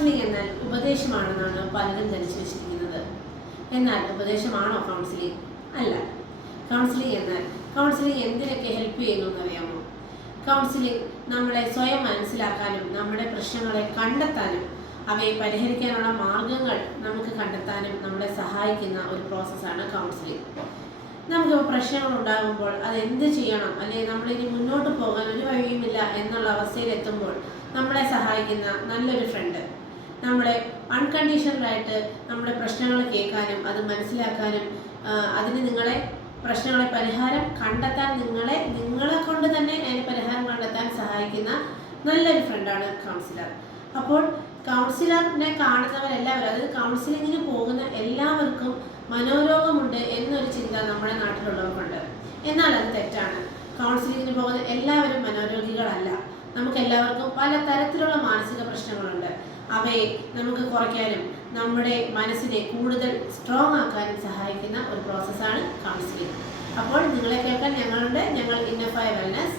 Counselling എന്നാൽ ഉപദേശമാണെന്നാണ് പലരും ധരിച്ചു വെച്ചിരിക്കുന്നത്. എന്നാൽ ഉപദേശമാണോ കൗൺസിലിംഗ്? അല്ല. കൗൺസിലിംഗ് എന്തിനൊക്കെ ഹെൽപ്പ് ചെയ്യുന്നു എന്നറിയാമോ? കൗൺസിലിംഗ് നമ്മളെ സ്വയം മനസ്സിലാക്കാനും നമ്മുടെ പ്രശ്നങ്ങളെ കണ്ടെത്താനും അവയെ പരിഹരിക്കാനുള്ള മാർഗങ്ങൾ നമുക്ക് കണ്ടെത്താനും നമ്മളെ സഹായിക്കുന്ന ഒരു പ്രോസസ്സാണ് കൗൺസിലിംഗ്. നമുക്ക് പ്രശ്നങ്ങൾ ഉണ്ടാകുമ്പോൾ അതെന്ത് ചെയ്യണം, അല്ലെങ്കിൽ നമ്മളിനി മുന്നോട്ട് പോകാൻ ഒരു വഴിയുമില്ല എന്നുള്ള അവസ്ഥയിലെത്തുമ്പോൾ നമ്മളെ സഹായിക്കുന്ന നല്ലൊരു ഫ്രണ്ട്, നമ്മളെ അൺകണ്ടീഷണലായിട്ട് നമ്മുടെ പ്രശ്നങ്ങൾ കേൾക്കാനും അത് മനസ്സിലാക്കാനും അതിന് പ്രശ്നങ്ങളെ പരിഹാരം കണ്ടെത്താൻ നിങ്ങളെ കൊണ്ട് തന്നെ അതിന് പരിഹാരം കണ്ടെത്താൻ സഹായിക്കുന്ന നല്ലൊരു ഫ്രണ്ടാണ് കൗൺസിലർ. അപ്പോൾ കൗൺസിലറിനെ കാണുന്നവരെല്ലാവരും, അതായത് കൗൺസിലിങ്ങിന് പോകുന്ന എല്ലാവർക്കും മനോരോഗമുണ്ട് എന്നൊരു ചിന്ത നമ്മുടെ നാട്ടിലുള്ളവർക്കുണ്ട്. എന്നാൽ അത് തെറ്റാണ്. കൗൺസിലിങ്ങിന് പോകുന്ന എല്ലാവരും മനോരോഗികളല്ല. നമുക്കെല്ലാവർക്കും പല തരത്തിലുള്ള മാനസിക പ്രശ്നങ്ങളുണ്ട്. അവയെ നമുക്ക് കുറയ്ക്കാനും നമ്മുടെ മനസ്സിനെ കൂടുതൽ സ്ട്രോങ് ആക്കാനും സഹായിക്കുന്ന ഒരു പ്രോസസ്സാണ് കൗൺസിലിംഗ്. അപ്പോൾ നിങ്ങളെ കേൾക്കാൻ ഞങ്ങളുണ്ട്. ഞങ്ങൾ ഇന്നഫൈ വെൽനസ്.